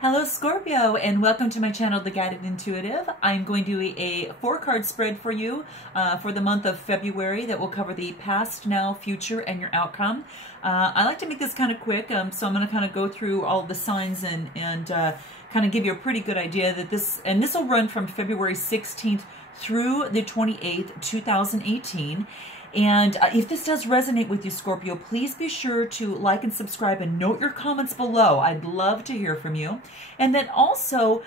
Hello Scorpio, and welcome to my channel, The Guided Intuitive. I'm going to do a 4-card spread for you for the month of February that will cover the past, now, future, and your outcome. I like to make this kind of quick, so I'm going to kind of go through all the signs and kind of give you a pretty good idea that this will run from February 16th through the 28th, 2018. And if this does resonate with you, Scorpio, please be sure to like and subscribe and note your comments below. I'd love to hear from you. And then also,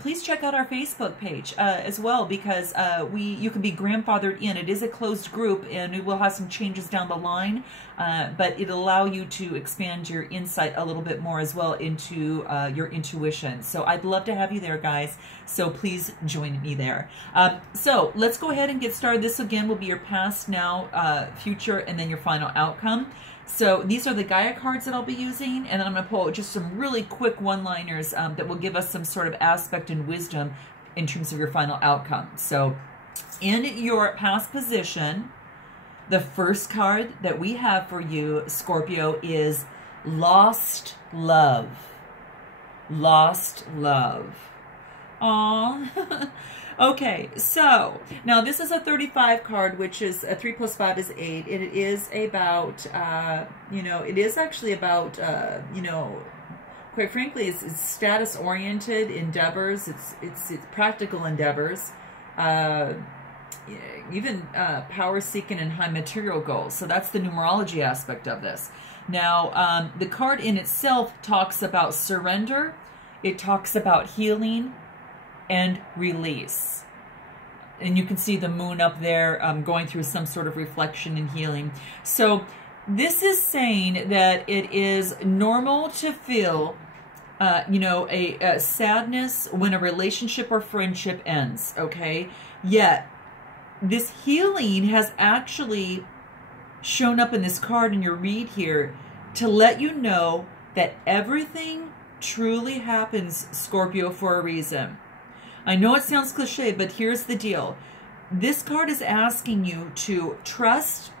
please check out our Facebook page as well, because you can be grandfathered in. It is a closed group, and we will have some changes down the line, but it'll allow you to expand your insight a little bit more as well into your intuition. So I'd love to have you there, guys. So please join me there. So let's go ahead and get started. This again will be your past, now, future, and then your final outcome. So these are the Gaia cards that I'll be using, and then I'm going to pull just some really quick one-liners that will give us some sort of aspect and wisdom in terms of your final outcome. So in your past position, the first card that we have for you, Scorpio, is Lost Love. Lost Love. Aww. Okay, so now this is a 35 card, which is 3 plus 5 is 8. It is about, it is actually about, quite frankly, it's status-oriented endeavors. It's practical endeavors, even power-seeking and high material goals. So that's the numerology aspect of this. Now, the card in itself talks about surrender. It talks about healing and release. And you can see the moon up there going through some sort of reflection and healing. So this is saying that it is normal to feel, a sadness when a relationship or friendship ends, okay? Yet, this healing has actually shown up in this card in your read here to let you know that everything truly happens, Scorpio, for a reason. I know it sounds cliche, but here's the deal. This card is asking you to trust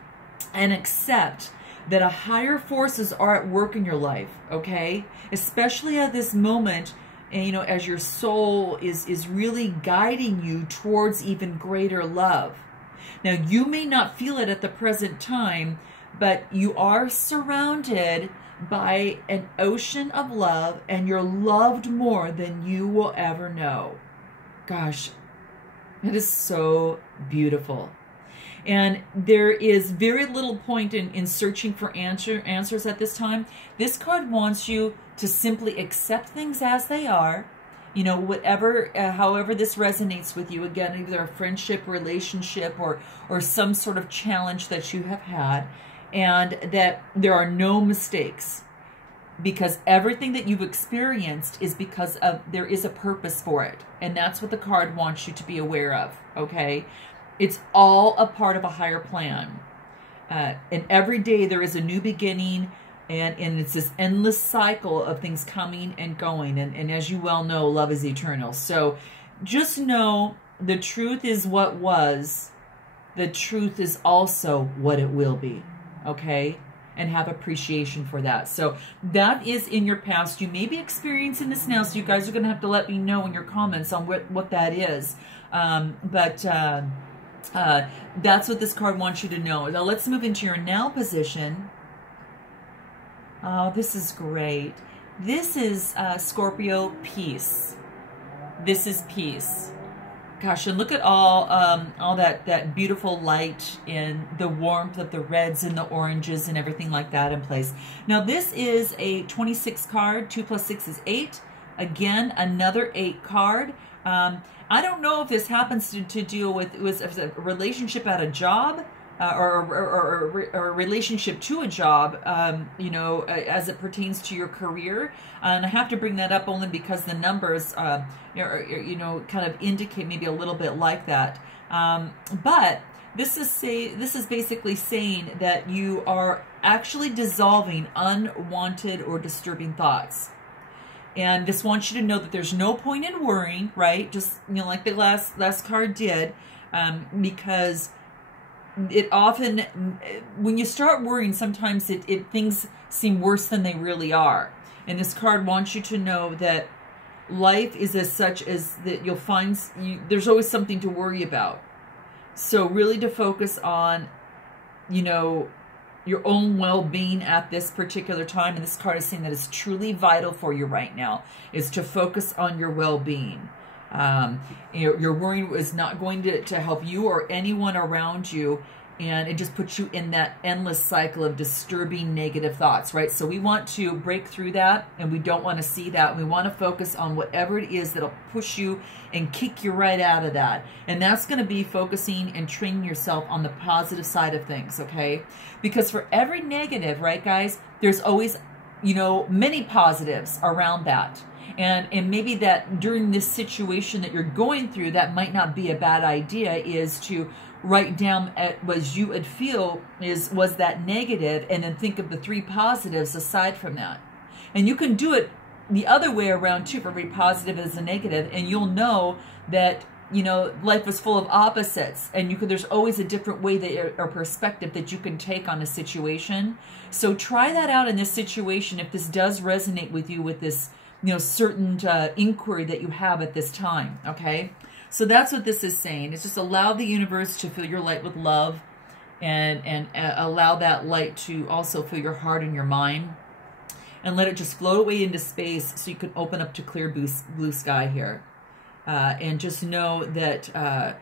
and accept that a higher forces are at work in your life, okay? Especially at this moment, as your soul is really guiding you towards even greater love. Now, you may not feel it at the present time, but you are surrounded by an ocean of love, and you're loved more than you will ever know. Gosh, it is so beautiful. And there is very little point in searching for answers at this time. This card wants you to simply accept things as they are, however this resonates with you. Again, either a friendship, relationship, or some sort of challenge that you have had, and that there are no mistakes. Because everything that you've experienced is because there is a purpose for it. And that's what the card wants you to be aware of, okay? It's all a part of a higher plan. And every day there is a new beginning, and it's this endless cycle of things coming and going. And as you well know, love is eternal. So just know the truth is what was. The truth is also what it will be, okay? And have appreciation for that. So that is in your past. You may be experiencing this now, so you guys are going to have to let me know in your comments on what that is. That's what this card wants you to know. Now let's move into your now position. Oh, this is great. This is Scorpio, peace. This is peace. Gosh, and look at all that beautiful light and the warmth of the reds and the oranges and everything like that in place. Now, this is a 26 card. 2 plus 6 is 8. Again, another 8 card. I don't know if this happens to deal with a relationship at a job, or a relationship to a job, as it pertains to your career. And I have to bring that up only because the numbers, kind of indicate maybe a little bit like that. But this is basically saying that you are actually dissolving unwanted or disturbing thoughts. And this wants you to know that there's no point in worrying, right? Just, like the last card did, because it often, when you start worrying, sometimes things seem worse than they really are. And this card wants you to know that life is as such as that you'll find there's always something to worry about. So really to focus on, you know, your own well-being at this particular time. And this card is saying that it's truly vital for you right now, is to focus on your well-being. Your worry is not going to help you or anyone around you. And it just puts you in that endless cycle of disturbing negative thoughts, right? So we want to break through that, and we don't want to see that. We want to focus on whatever it is that'll push you and kick you right out of that. And that's going to be focusing and training yourself on the positive side of things, okay? Because for every negative, right, guys, there's always, you know, many positives around that. And maybe that during this situation that you're going through, that might not be a bad idea, is to write down what you would feel was that negative, and then think of the 3 positives aside from that. And you can do it the other way around too, for every positive as a negative, and you'll know that, you know, life is full of opposites, and there's always a different way or perspective that you can take on a situation. So try that out in this situation if this does resonate with you, with this, you know, certain inquiry that you have at this time, okay? So that's what this is saying. It's just allow the universe to fill your light with love, and allow that light to also fill your heart and your mind, and let it just float away into space so you can open up to clear blue sky here. And just know that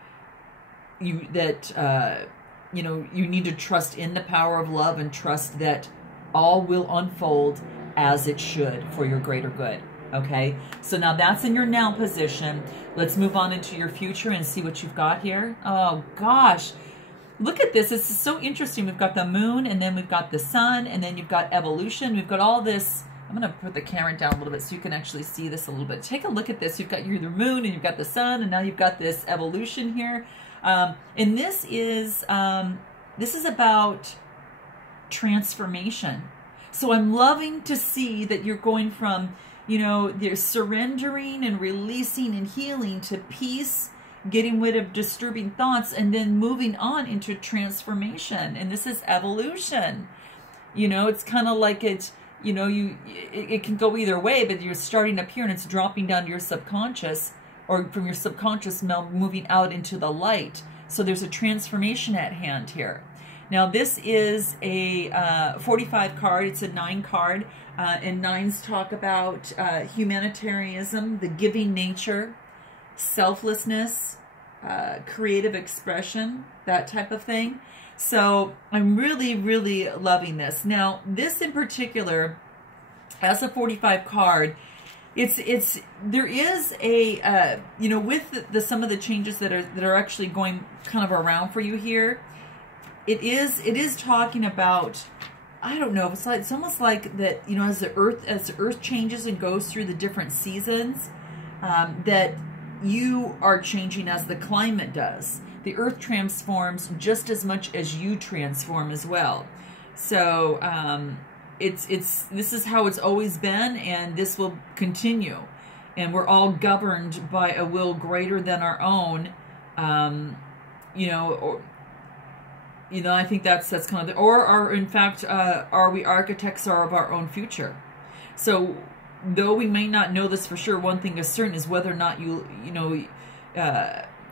you know, you need to trust in the power of love, and trust that all will unfold as it should for your greater good. Okay, so now that's in your now position. Let's move on into your future and see what you've got here. Oh gosh, look at this. This is so interesting. We've got the moon, and then we've got the sun, and then you've got evolution. We've got all this. I'm going to put the camera down a little bit so you can actually see this a little bit. Take a look at this. You've got your moon, and you've got the sun, and now you've got this evolution here. And this is about transformation. So I'm loving to see that you're going from, you know, there's surrendering and releasing and healing to peace, getting rid of disturbing thoughts, and then moving on into transformation. And this is evolution. You know, it's kind of like it's, you know, it can go either way, but you're starting up here and it's dropping down to your subconscious, or from your subconscious moving out into the light. So there's a transformation at hand here. Now this is a 45 card. It's a 9 card. And 9s talk about humanitarianism, the giving nature, selflessness, creative expression, that type of thing. So I'm really, really loving this. Now, this in particular, as a 45 card, there is a you know, with some of the changes that are actually going kind of around for you here, it is talking about, I don't know, it's almost like that, you know, as the earth changes and goes through the different seasons, that you are changing as the climate does. The earth transforms just as much as you transform as well. So this is how it's always been, and this will continue. And we're all governed by a will greater than our own, you know, I think that's kind of in fact, are we architects of our own future? So, though we may not know this for sure, one thing is certain is whether or not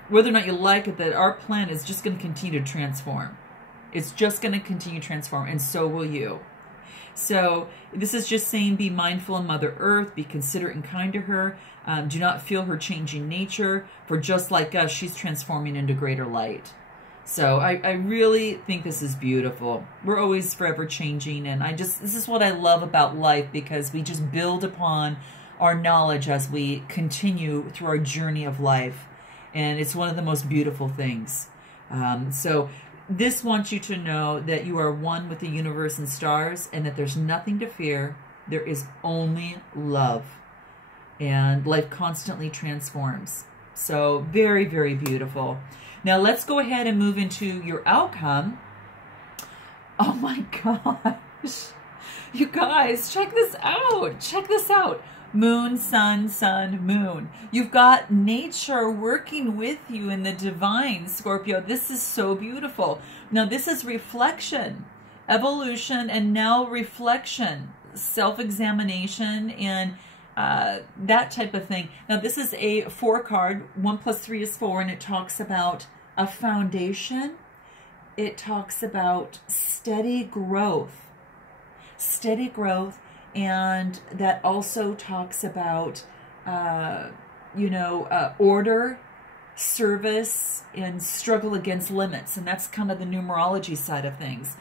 whether or not you like it, that our plan is just going to continue to transform. It's just going to continue to transform, and so will you. So this is just saying, be mindful of Mother Earth, be considerate and kind to her. Do not feel her changing nature, for just like us, she's transforming into greater light. So I really think this is beautiful. We're always forever changing, and this is what I love about life, because we just build upon our knowledge as we continue through our journey of life, and it's one of the most beautiful things. So this wants you to know that you are one with the universe and stars, and that there's nothing to fear. There is only love, and life constantly transforms. So very, very beautiful. Now let's go ahead and move into your outcome. Oh my gosh. You guys, check this out. Check this out. Moon, sun, sun, moon. You've got nature working with you in the divine, Scorpio. This is so beautiful. Now this is reflection, evolution, and now reflection, self-examination, and that type of thing. Now, this is a 4 card. 1 plus 3 is 4, and it talks about a foundation. It talks about steady growth. Steady growth, and that also talks about, order, service, and struggle against limits. And that's kind of the numerology side of things.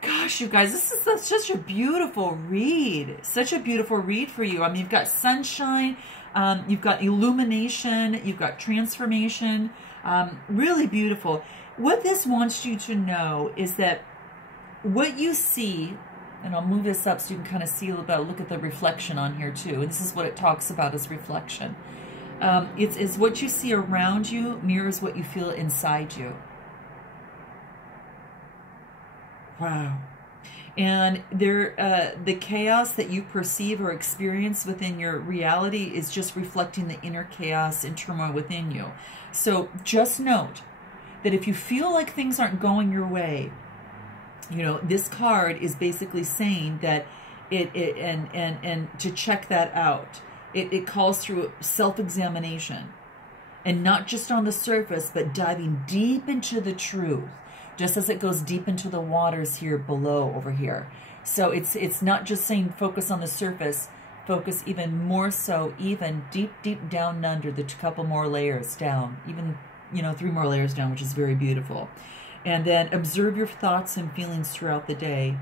Gosh, you guys, this is such a beautiful read. Such a beautiful read for you. I mean, you've got sunshine, you've got illumination, you've got transformation. Really beautiful. What this wants you to know is that what you see, and I'll move this up so you can kind of see a little bit, look at the reflection on here too. And this is what it talks about as reflection. It's what you see around you mirrors what you feel inside you. Wow. And the chaos that you perceive or experience within your reality is just reflecting the inner chaos and turmoil within you. So just note that if you feel like things aren't going your way, this card is basically saying that and to check that out. It calls through self-examination, and not just on the surface, but diving deep into the truth, just as it goes deep into the waters here below over here. So it's not just saying focus on the surface, focus even more so, even deep down under the couple more layers down, even 3 more layers down, which is very beautiful. And then observe your thoughts and feelings throughout the day.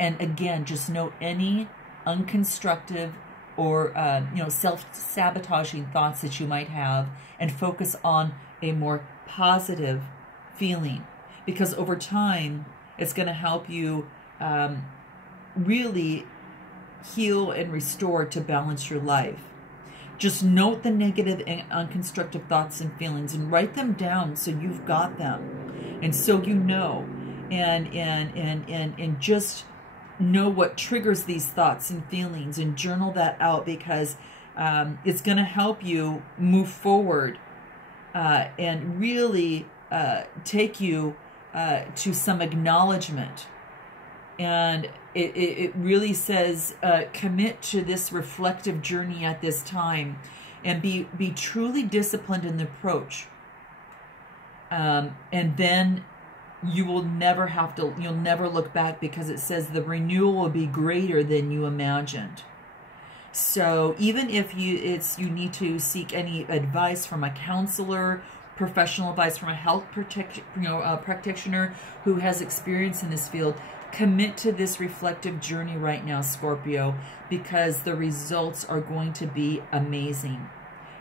And again, just note any unconstructive or self-sabotaging thoughts that you might have, and focus on a more positive feeling, because over time it's going to help you really heal and restore to balance your life. Just note the negative and unconstructive thoughts and feelings and write them down so you've got them, and so and just know what triggers these thoughts and feelings, and journal that out, because it's going to help you move forward and really take you to some acknowledgement. And it really says commit to this reflective journey at this time, and be truly disciplined in the approach, and then you'll never look back, because it says the renewal will be greater than you imagined. So even if you need to seek any advice from a counselor, professional advice from a health practitioner who has experience in this field, commit to this reflective journey right now, Scorpio, because the results are going to be amazing.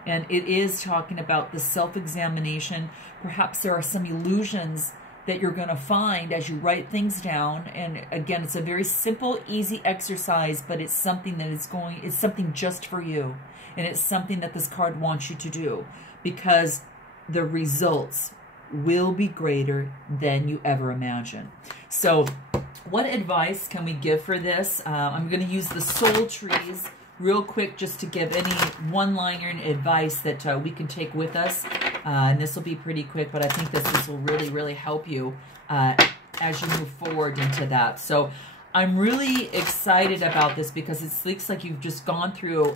And it is talking about the self-examination. Perhaps there are some illusions that you're going to find as you write things down. And again, it's a very simple, easy exercise, but it's something that it's something just for you. And it's something that this card wants you to do, because the results will be greater than you ever imagined. So what advice can we give for this? I'm going to use the soul trees real quick just to give any one-liner advice that we can take with us. And this will be pretty quick, but I think this will really, really help you as you move forward into that. So I'm really excited about this, because it looks like you've just gone through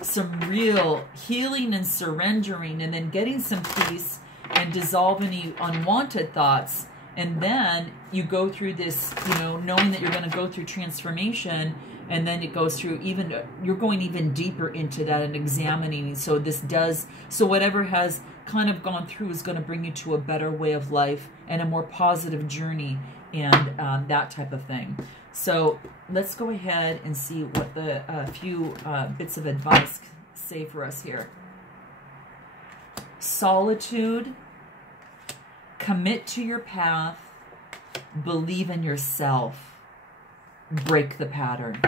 some real healing and surrendering, and then getting some peace and dissolve any unwanted thoughts. And then you go through this, knowing that you're going to go through transformation, and then it goes through you're going even deeper into that and examining. So whatever has kind of gone through is going to bring you to a better way of life and a more positive journey, and that type of thing. So let's go ahead and see what the few bits of advice say for us here. Solitude, commit to your path, believe in yourself, break the pattern.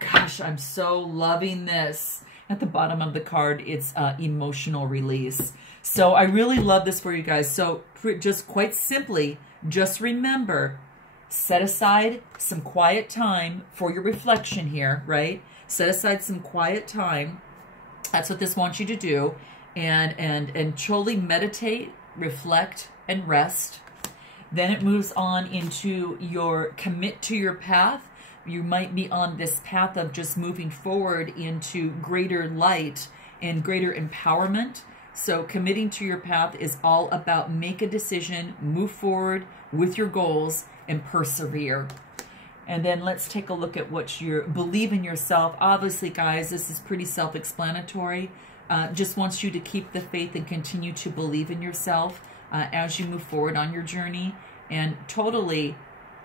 Gosh, I'm so loving this. At the bottom of the card, it's emotional release. So I really love this for you guys. So just quite simply, just remember, set aside some quiet time for your reflection here, right? Set aside some quiet time. That's what this wants you to do. And truly meditate, reflect, and rest. Then it moves on into your commit to your path. you might be on this path of just moving forward into greater light and greater empowerment. So committing to your path is all about make a decision, move forward with your goals, and persevere. And then let's take a look at what you believe in yourself. Obviously, guys, this is pretty self-explanatory. Just wants you to keep the faith and continue to believe in yourself as you move forward on your journey. And totally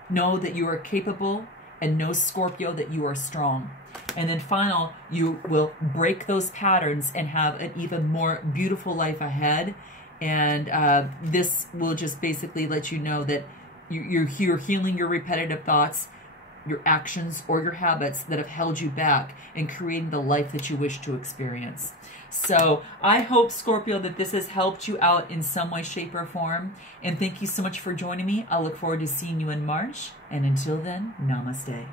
know that you are capable, and know, Scorpio, that you are strong. And then final, you will break those patterns and have an even more beautiful life ahead. And this will just basically let you know that you're healing your repetitive thoughts, your actions, or your habits that have held you back, and creating the life that you wish to experience. So I hope, Scorpio, that this has helped you out in some way, shape, or form. And thank you so much for joining me. I look forward to seeing you in March. And until then, namaste.